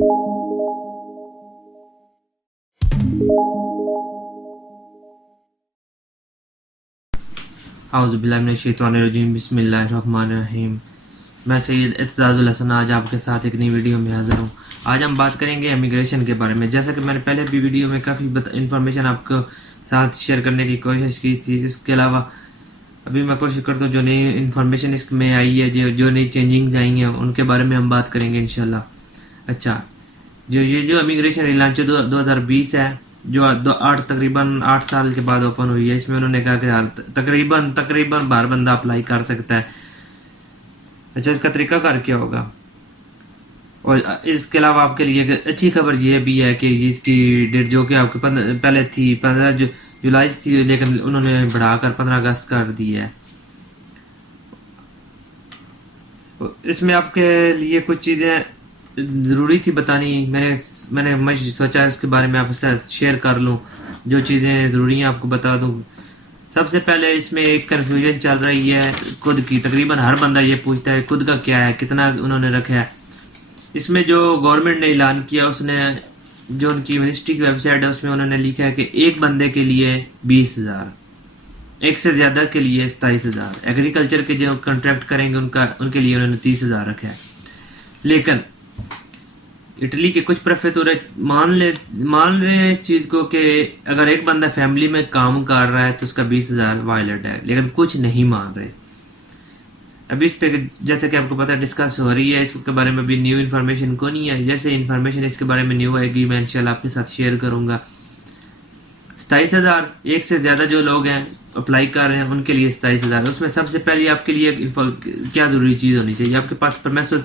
اعوذ باللہ من الشیطان الرجیم، بسم اللہ الرحمن الرحیم۔ میں سید اعتزاز الحسن آج آپ کے ساتھ ایک نئی ویڈیو میں حاضر ہوں۔ آج ہم بات کریں گے امیگریشن کے بارے میں۔ جیسا کہ میں نے پہلے بھی ویڈیو میں کافی انفارمیشن آپ کو ساتھ شیئر کرنے کی کوشش کی تھی، اس کے علاوہ ابھی میں کوشش کرتا ہوں جو نئی انفارمیشن اس میں آئی ہے، جو نئی چینجنگز آئی ہیں ان کے بارے میں ہم بات کریں گے انشاءاللہ۔ اچھا، جو امیگریشن ریلانچ 2020 ہے، جو تقریباً 8 سال کے بعد اوپن ہوئی ہے، اس میں انہوں نے کہا کہ تقریباً باہر بندہ اپلائی کر سکتا ہے۔ اچھا، اس کا طریقہ کار کیا ہوگا؟ اور اس کے علاوہ آپ کے لیے ایک اچھی خبر یہ بھی ہے کہ اس کی ڈیٹ جو کہ آپ کے پہلے تھی 15 جولائی تھی، لیکن انہوں نے بڑھا کر 15 اگست کر دی ہے۔ اس میں آپ کے لیے کچھ چیزیں ضروری تھی بتانی، میں نے سوچا اس کے بارے میں آپ کے ساتھ شیئر کر لوں، جو چیزیں ضروری ہیں آپ کو بتا دوں۔ سب سے پہلے اس میں ایک کنفیوژن چل رہی ہے خود کی، تقریباً ہر بندہ یہ پوچھتا ہے خود کا کیا ہے، کتنا انہوں نے رکھا ہے۔ اس میں جو گورنمنٹ نے اعلان کیا، اس نے جو ان کی منسٹری کی ویب سائٹ ہے اس میں انہوں نے لکھا ہے کہ ایک بندے کے لیے 20,000، ایک سے زیادہ کے لیے 27,000، ایگریکلچر کے جو کنٹریکٹ کریں گے ان کے لیے انہوں نے 30,000 رکھا ہے۔ لیکن اٹلی کے کچھ پروفیسر مان رہے ہیں اس چیز کو کہ اگر ایک بندہ فیملی میں کام کر رہا ہے تو اس کا 20,000 وائلٹ ہے، لیکن کچھ نہیں مان رہے۔ ابھی اس پہ جیسے کہ آپ کو پتہ ڈسکس ہو رہی ہے، اس کے بارے میں بھی نیو انفارمیشن کو نہیں ہے۔ جیسے انفارمیشن اس کے بارے میں نیو آئے گی میں انشاءاللہ آپ کے ساتھ شیئر کروں گا۔ 27,000 ایک سے زیادہ جو لوگ ہیں اپلائی کر رہے ہیں ان کے لیے 27,000۔ اس میں سب سے پہلے آپ کے لیے کیا ضروری چیز ہونی چاہیے؟ آپ کے پاس پرمیسو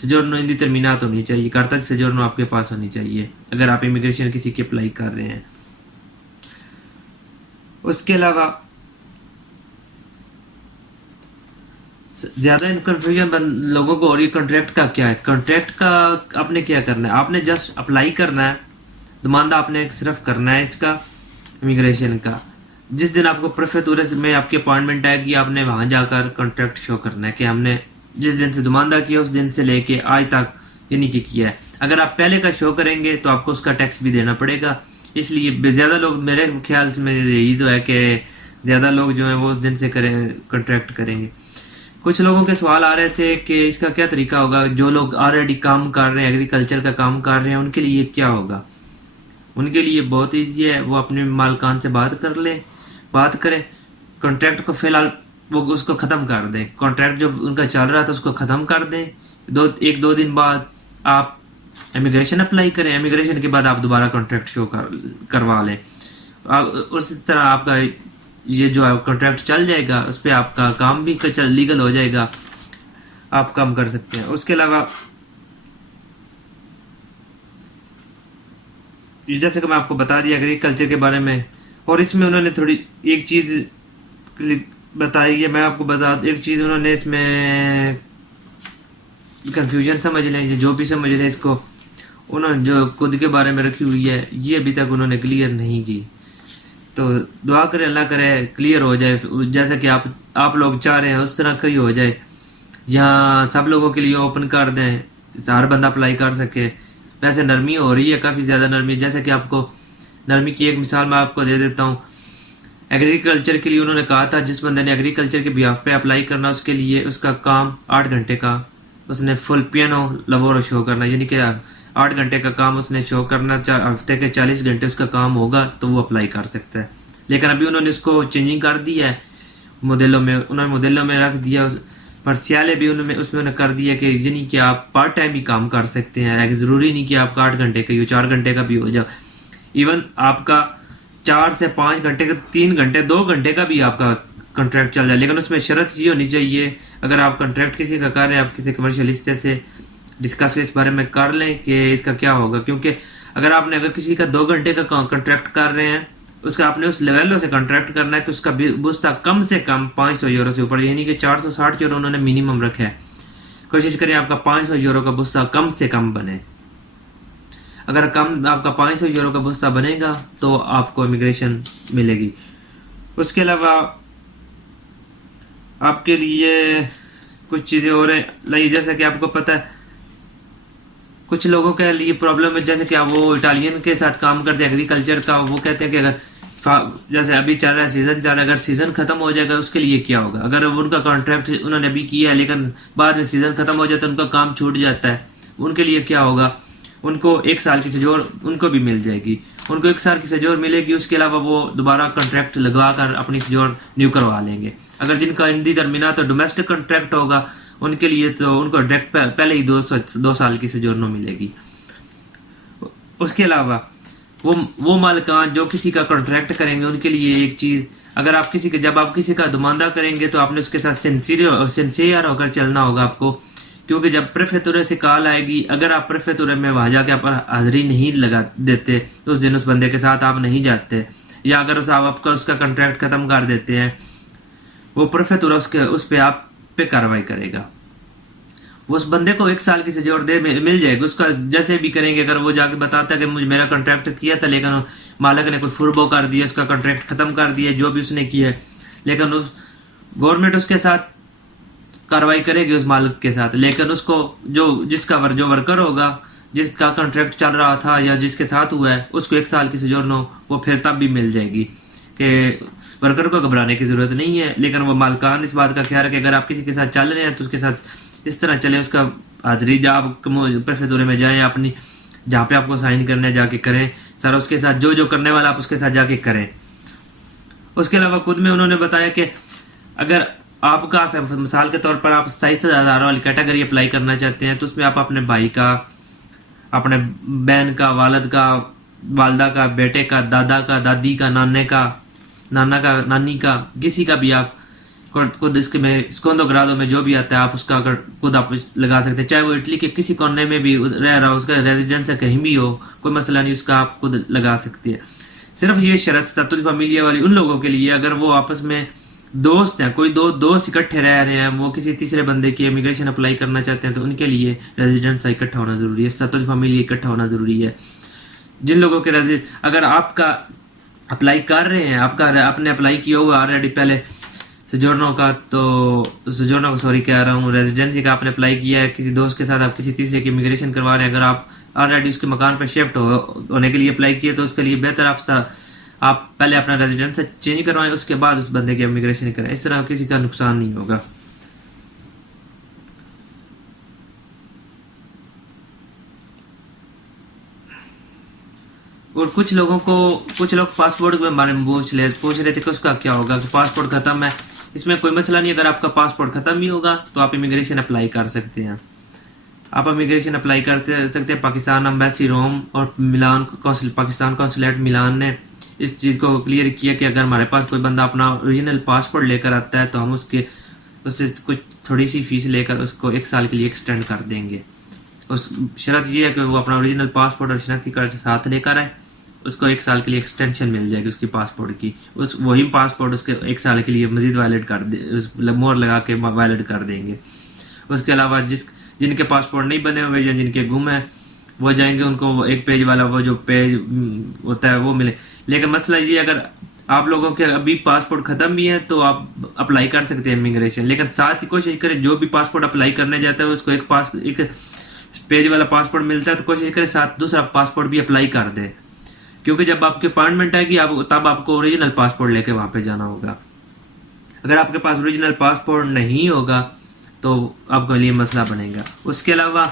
سجورنو اندی ترمینات ہونی چاہیے، کارتا سجورنو آپ کے پاس ہونی چاہیے اگر آپ امیگریشن کسی کی اپلائی کر رہے ہیں۔ اس کے علاوہ زیادہ کنفیوژن لوگوں کو اور یہ کانٹریکٹ کا کیا ہے؟ کانٹریکٹ کا آپ نے کیا کرنا ہے؟ آپ نے جسٹ اپلائی کرنا ہے، دماندہ آپ نے صرف کرنا ہے اس کا امیگریشن کا۔ جس دن آپ کو پریفیکچر میں آپ کی اپائنٹمنٹ آئے گی، آپ نے وہاں جا کر کانٹریکٹ شو کرنا ہے کہ ہم نے جس دن سے دماندہ کیا اس دن سے لے کے آج تک یعنی کہ کیا ہے۔ اگر آپ پہلے کا شو کریں گے تو آپ کو اس کا ٹیکس بھی دینا پڑے گا۔ اس لیے زیادہ لوگ، میرے خیال میں یہی تو ہے کہ زیادہ لوگ جو ہیں وہ اس دن سے کانٹریکٹ کریں گے۔ کچھ لوگوں کے سوال آ رہے تھے کہ اس کا کیا طریقہ ہوگا، جو لوگ آلریڈی کام کر رہے ہیں، ایگریکلچر کا کام کر رہے ہیں، ان کے لیے کیا ہوگا؟ ان کے لیے بہت ایزی ہے، وہ اپنے مالکان سے بات کریں، کانٹریکٹ کو فی الحال وہ اس کو ختم کر دیں۔ کانٹریکٹ جو ان کا چل رہا تھا اس کو ختم کر دیں، ایک دو دن بعد آپ امیگریشن اپلائی کریں، امیگریشن کے بعد آپ دوبارہ کانٹریکٹ شو کروا لیں۔ اس طرح آپ کا یہ جو کانٹریکٹ چل جائے گا، اس پہ آپ کا کام بھی لیگل ہو جائے گا، آپ کام کر سکتے ہیں۔ اس کے علاوہ جیسے کہ میں آپ کو بتا دیا ایگریکلچر کے بارے میں، اور اس میں انہوں نے تھوڑی ایک چیز بتائی ہے، میں آپ کو ایک چیز انہوں نے اس میں کنفیوژن سمجھ لیں، جو بھی سمجھ لیں اس کو، انہوں نے جو خود کے بارے میں رکھی ہوئی ہے یہ ابھی تک انہوں نے کلیئر نہیں کی۔ تو دعا کرے اللہ کرے کلیئر ہو جائے، جیسا کہ آپ لوگ چاہ رہے ہیں اس طرح کہیں ہو جائے، یہاں سب لوگوں کے لیے اوپن کر دیں، ہر بندہ اپلائی کر سکے۔ ویسے نرمی ہو رہی ہے، کافی زیادہ نرمی، جیسے کہ آپ کو نرمی کی ایک مثال میں آپ کو دے دیتا ہوں۔ ایگریکلچر کے لیے انہوں نے کہا تھا جس بندے نے ایگریکلچر کے بیہاف پہ اپلائی کرنا، اس کے لیے اس کا کام 8 گھنٹے کا اس نے فل پیانو لبورو شو کرنا، یعنی کہ 8 گھنٹے کا کام اس نے شو کرنا، ہفتے کے 40 گھنٹے اس کا کام ہوگا تو وہ اپلائی کر سکتا ہے۔ لیکن ابھی انہوں نے اس کو چینجنگ کر دی ہے، مودیلوں میں رکھ دیا، پرسیالے بھی اس میں کر دیا کہ یعنی کہ آپ پارٹ ٹائم بھی کام کر سکتے ہیں، ضروری نہیں کہ آپ کا 8 گھنٹے کا ہی ہو، 4 گھنٹے کا بھی ہو جائے، ایون آپ کا 4 سے 5 گھنٹے کا، 3 گھنٹے 2 گھنٹے کا بھی آپ کا کانٹریکٹ چل جائے۔ لیکن اس میں شرط یہ ہونی چاہیے، اگر آپ کانٹریکٹ کسی کا کر رہے ہیں، آپ کسی کمرشل حصے سے ڈسکس اس بارے میں کر لیں کہ اس کا کیا ہوگا، کیونکہ اگر کسی کا 2 گھنٹے کا کانٹریکٹ کر رہے ہیں، اس کا آپ نے اس لیولوں سے کانٹریکٹ کرنا ہے کہ اس کا بستہ کم سے کم 500 یورو سے اوپر، یعنی کہ 460 یورو انہوں نے منیمم رکھا ہے۔ کوشش کریں آپ کا 500 یورو کا بستہ کم سے کم بنے۔ اگر آپ کا 500 یورو کا بستہ بنے گا تو آپ کو امیگریشن ملے گی۔ اس کے علاوہ آپ کے لیے کچھ چیزیں اور ہیں، جیسا کہ آپ کو پتہ ہے کچھ لوگوں کے لیے پرابلم ہے، جیسے کہ وہ اٹالین کے ساتھ کام کرتے ہیں ایگریکلچر کا، وہ کہتے ہیں کہ اگر جیسے ابھی چل رہا ہے سیزن چل رہا ہے، اگر سیزن ختم ہو جائے گا اس کے لیے کیا ہوگا؟ اگر ان کا کانٹریکٹ انہوں نے ابھی کیا ہے لیکن بعد میں سیزن ختم ہو جاتا ہے، ان کا کام چھوٹ جاتا ہے، ان کے لیے کیا ہوگا؟ ان کو 1 سال کی سجور ان کو بھی مل جائے گی، ان کو 1 سال کی سجور ملے گی، اس کے علاوہ وہ دوبارہ کانٹریکٹ لگوا کر اپنی سجور نیو کروا لیں گے۔ اگر جن کا اندی درمینا تو ڈومیسٹک کانٹریکٹ ہوگا، ان کے لیے تو ان کو ڈائریکٹ پہلے ہی 2 سال کی سجور نو ملے گی۔ اس کے علاوہ وہ مالکان جو کسی کا کانٹریکٹ کریں گے ان کے لیے ایک چیز، اگر آپ جب آپ کسی کا دماندہ کریں گے تو آپ نے اس کے ساتھ سنسیئر ہو کر چلنا ہوگا آپ کو، کیونکہ جب پریفیکچر سے کال آئے گی، اگر آپ پریفیکچر میں وہاں جا کے آپ حاضری نہیں لگا دیتے تو اس دن اس بندے کے ساتھ آپ نہیں جاتے، یا اگر آپ کا اس کا کانٹریکٹ ختم کر دیتے ہیں، وہ پریفیکچر اس پہ آپ پہ کارروائی کرے گا۔ اس بندے کو 1 سال کی سجور مل جائے گی، اس کا جیسے بھی کریں گے۔ اگر وہ جا کے بتاتا ہے کہ مجھے میرا کانٹریکٹ کیا تھا لیکن مالک نے کوئی فربو کر دیا، اس کا کانٹریکٹ ختم کر دیا، جو بھی اس نے کیا ہے، لیکن گورنمنٹ اس کے ساتھ کارروائی کرے گی اس مالک کے ساتھ، لیکن اس کو جو ورکر ہوگا، جس کا کانٹریکٹ چل رہا تھا یا جس کے ساتھ ہوا ہے، اس کو 1 سال کی سجور نو وہ پھر تب بھی مل جائے گی، کہ ورکر کو گھبرانے کی ضرورت نہیں ہے۔ لیکن وہ مالکان اس بات کا خیال ہے کہ اگر آپ کسی کے ساتھ چل رہے ہیں تو اس کے ساتھ اس طرح چلیں، اس کا حاضری جب پریفیکچر میں جائیں، اپنی جہاں پہ آپ کو سائن کرنے جا کے کریں، سر اس کے ساتھ جو کرنے والا آپ اس کے ساتھ جا کے کریں۔ اس کے علاوہ خود میں انہوں نے بتایا کہ اگر آپ کا مثال کے طور پر آپ 27,000 والی کیٹیگری اپلائی کرنا چاہتے ہیں تو اس میں آپ اپنے بھائی کا، اپنے بہن کا، والد کا، والدہ کا، بیٹے کا، دادا کا، دادی کا، نانے کا، نانا کا، نانی کا، کسی کا بھی آپ خود اس کے میں سکوندو گرادو میں جو بھی آتا ہے آپ اس کا اگر خود آپ لگا سکتے ہیں، چاہے وہ اٹلی کے کسی کونے میں بھی رہ رہا ہو، اس کا ریزیڈنس ہے کہیں بھی ہو، کوئی مسئلہ نہیں، اس کا آپ خود لگا سکتے ہیں۔ صرف یہ شرط ستوج فیملیہ والی ان لوگوں کے لیے اگر وہ آپس میں دوست ہیں، کوئی دوست اکٹھے رہ رہے ہیں، وہ کسی تیسرے بندے کی امیگریشن اپلائی کرنا چاہتے ہیں تو ان کے لیے ریزیڈنس اکٹھا ہونا ضروری ہے، ستوج فیملی اکٹھا ہونا ضروری ہے۔ جن لوگوں کے اگر آپ کا اپلائی کر رہے ہیں، آپ نے اپلائی کیا ہوا آلریڈی پہلے سجورنو کا، تو سجورنو کو کہہ رہا ہوں، ریزیڈنسی کا آپ نے اپلائی کیا ہے، کسی دوست کے ساتھ آپ کسی تیسرے کی امیگریشن کروا رہے ہیں، اگر آپ آلریڈی اس کے مکان پہ شفٹ ہونے کے لیے اپلائی کیے تو اس کے لیے بہتر آپ پہلے اپنا ریزیڈنس چینج کروائیں، اس کے بعد اس بندے کی امیگریشن کریں، اس طرح کسی کا نقصان نہیں ہوگا۔ اور کچھ لوگ پاسپورٹ کے بارے میں پوچھ رہے تھے کہ اس کا کیا ہوگا، کہ پاسپورٹ ختم ہے۔ اس میں کوئی مسئلہ نہیں، اگر آپ کا پاسپورٹ ختم ہی ہوگا تو آپ امیگریشن اپلائی کر سکتے ہیں، آپ امیگریشن اپلائی کر سکتے ہیں۔ پاکستان امبیسی روم اور ملان پاکستان قونصلیٹ ملان نے اس چیز کو کلیئر کیا کہ اگر ہمارے پاس کوئی بندہ اپنا اوریجنل پاسپورٹ لے کر آتا ہے تو ہم اس سے کچھ تھوڑی سی فیس لے کر اس کو 1 سال کے لیے ایکسٹینڈ کر دیں گے۔ شرط یہ ہے کہ وہ اپنا اوریجنل پاسپورٹ اور شناختی کارڈ ساتھ لے کر آئے، اس کو 1 سال کے لیے ایکسٹینشن مل جائے گی اس کی پاسپورٹ کی، وہی پاسپورٹ اس کے 1 سال کے لیے مزید ویلڈ کر دے، مور لگا کے ویلڈ کر دیں گے۔ اس کے علاوہ جن کے پاسپورٹ نہیں بنے ہوئے یا جن کے گم ہیں وہ جائیں گے، ان کو 1 پیج والا وہ جو پیج ہوتا ہے وہ ملے۔ لیکن مسئلہ یہ اگر آپ لوگوں کے ابھی پاسپورٹ ختم بھی ہیں تو آپ اپلائی کر سکتے ہیں امیگریشن، لیکن ساتھ ہی کوشش کریں جو بھی پاسپورٹ اپلائی کرنے جاتا ہے اس کو ایک پیج والا پاسپورٹ ملتا ہے تو کوشش کریں ساتھ دوسرا پاسپورٹ بھی اپلائی کر دیں، کیونکہ جب آپ کی اپائنٹمنٹ آئے گی تب آپ کو اوریجنل پاسپورٹ لے کے وہاں پہ جانا ہوگا۔ اگر آپ کے پاس اوریجنل پاسپورٹ نہیں ہوگا تو آپ کے لیے مسئلہ بنے گا۔ اس کے علاوہ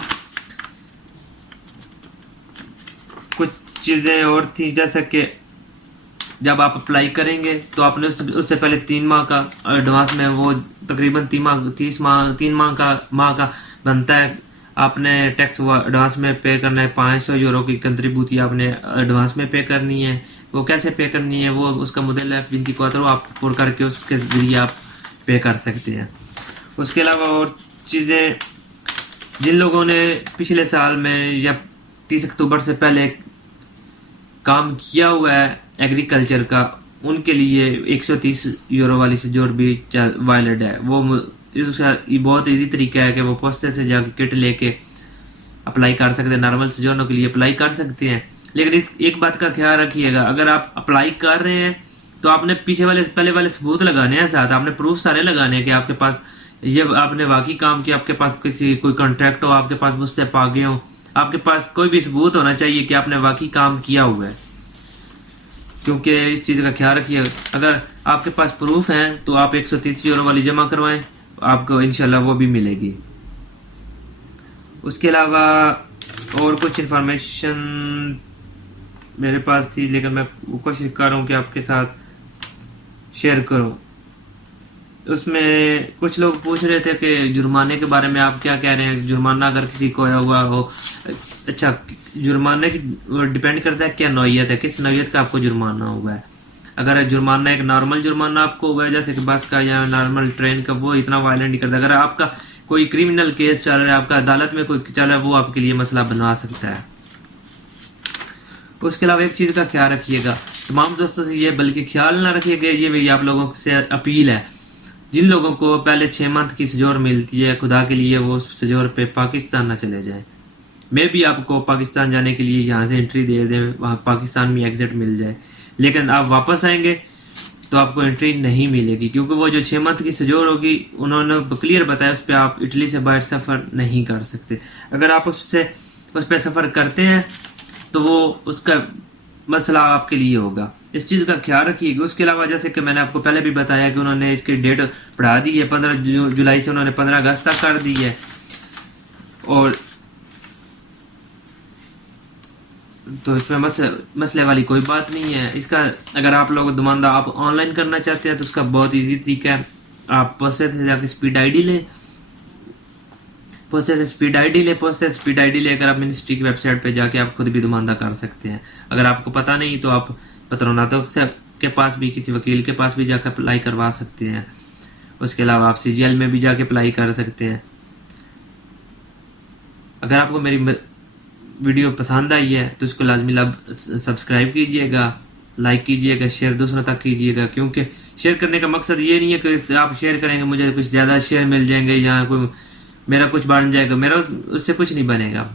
کچھ چیزیں اور تھیں، جیسا کہ جب آپ اپلائی کریں گے تو آپ نے اس سے پہلے 3 ماہ کا ایڈوانس میں، وہ تقریباً 3 ماہ کا بنتا ہے، آپ نے ٹیکس ایڈوانس میں پے کرنا ہے۔ 500 یورو کی کنٹریبیوٹی آپ نے ایڈوانس میں پے کرنی ہے۔ وہ کیسے پے کرنی ہے، وہ اس کا ماڈل ہے 24 آپ پر کر کے اس کے ذریعے آپ پے کر سکتے ہیں۔ اس کے علاوہ اور چیزیں، جن لوگوں نے پچھلے سال میں یا 30 اکتوبر سے پہلے کام کیا ہوا ہے ایگریکلچر کا، ان کے لیے 130 یورو والی سجور بھی ویلڈ ہے۔ وہ بہت ایزی طریقہ ہے کہ وہ پوسٹے سے جا کے کٹ لے کے اپلائی کر سکتے ہیں، نارمل سجورنوں کے لیے اپلائی کر سکتے ہیں۔ لیکن ایک بات کا خیال رکھیے گا، اگر آپ اپلائی کر رہے ہیں تو آپ نے پہلے والے ثبوت لگانے ہیں، ساتھ آپ نے پروف سارے لگانے ہیں کہ آپ کے پاس یہ آپ نے واقعی کام کیا، آپ کے پاس کوئی کانٹریکٹ ہو، آپ کے پاس مستحق آگے ہو، آپ کے پاس کوئی بھی ثبوت ہونا چاہیے کہ آپ نے واقعی کام کیا ہوا ہے، کیونکہ اس چیز کا خیال رکھیے اگر آپ کے پاس پروف ہیں تو آپ 130 یورو والی جمع کروائیں، آپ کو انشاءاللہ وہ بھی ملے گی۔ اس کے علاوہ اور کچھ انفارمیشن میرے پاس تھی، لیکن میں کوشش کر رہا ہوں کہ آپ کے ساتھ شیئر کروں۔ اس میں کچھ لوگ پوچھ رہے تھے کہ جرمانے کے بارے میں آپ کیا کہہ رہے ہیں، جرمانہ اگر کسی کو ہوا ہو۔ اچھا، جرمانے کی ڈیپینڈ کرتا ہے کیا نوعیت ہے، کس نوعیت کا آپ کو جرمانہ ہوا ہے۔ اگر جرمانہ ایک نارمل جرمانہ آپ کو ہوا ہے جیسے کہ بس کا یا نارمل ٹرین کا، وہ اتنا وائلنٹ نہیں کرتا۔ اگر آپ کا کوئی کریمنل کیس چل رہا ہے، آپ کا عدالت میں کوئی چل رہا ہے، وہ آپ کے لیے مسئلہ بنا سکتا ہے۔ اس کے علاوہ ایک چیز کا خیال رکھیے گا، تمام دوستوں سے یہ بلکہ خیال نہ رکھیے گا، یہ میری آپ لوگوں سے اپیل ہے، جن لوگوں کو پہلے 6 منتھ کی سجور ملتی ہے، خدا کے لیے وہ سجور پہ پاکستان نہ چلے جائیں۔ میں بھی آپ کو پاکستان جانے کے لیے یہاں سے انٹری دے دیں، وہاں پاکستان میں ایگزٹ مل جائے، لیکن آپ واپس آئیں گے تو آپ کو انٹری نہیں ملے گی، کیونکہ وہ جو 6 منتھ کی سجور ہوگی انہوں نے کلیئر بتایا، اس پہ آپ اٹلی سے باہر سفر نہیں کر سکتے۔ اگر آپ اس پہ سفر کرتے ہیں تو وہ اس کا مسئلہ آپ کے لیے ہوگا، اس چیز کا خیال رکھیے گا۔ اس کے علاوہ جیسے کہ میں نے آپ کو پہلے بھی بتایا کہ انہوں نے اس کی ڈیٹ بڑھا دی ہے، 15 جولائی سے انہوں نے 15 اگست تک کر دی ہے، اور تو اس میں مسئلے والی کوئی بات نہیں ہے۔ اس کا اگر آپ لوگ دماندہ آپ آن لائن کرنا چاہتے ہیں تو اس کا بہت ایزی طریقہ ہے، آپ پوسٹے سے جا کے اسپیڈ آئی ڈی لیں، پوسٹے سے اسپیڈ آئی ڈی لیں، پوسٹے سے اسپیڈ آئی ڈی لے کر آپ منسٹری کی ویب سائٹ پہ جا کے آپ خود بھی دماندہ کر سکتے ہیں۔ اگر آپ کو پتہ نہیں تو آپ پتروناتوں کے پاس بھی، کسی وکیل کے پاس بھی جا کے اپلائی کروا سکتے ہیں۔ اس کے علاوہ آپ CGL میں بھی جا کے اپلائی کر سکتے ہیں۔ اگر آپ کو میری ویڈیو پسند آئی ہے تو اس کو لازمی سبسکرائب کیجئے گا، لائک کیجئے گا، شیئر دوسروں تک کیجئے گا، کیونکہ شیئر کرنے کا مقصد یہ نہیں ہے کہ آپ شیئر کریں گے مجھے کچھ زیادہ شیئر مل جائیں گے یا کوئی میرا کچھ بن جائے گا، میرا اس سے کچھ نہیں بنے گا۔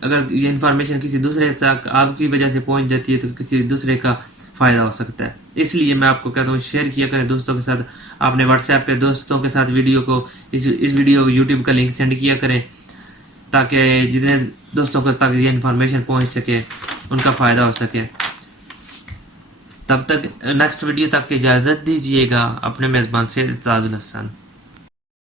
اگر یہ انفارمیشن کسی دوسرے تک آپ کی وجہ سے پہنچ جاتی ہے تو کسی دوسرے کا فائدہ ہو سکتا ہے، اس لیے میں آپ کو کہتا ہوں شیئر کیا کریں دوستوں کے ساتھ۔ آپ نے واٹس ایپ پہ دوستوں کے ساتھ ویڈیو کو اس ویڈیو کو یوٹیوب کا لنک سینڈ کیا کریں تاکہ جتنے دوستوں کو تک یہ انفارمیشن پہنچ سکے ان کا فائدہ ہو سکے۔ تب تک نیکسٹ ویڈیو تک کی اجازت دیجیے گا، اپنے میزبان سے اعتزاز الحسن۔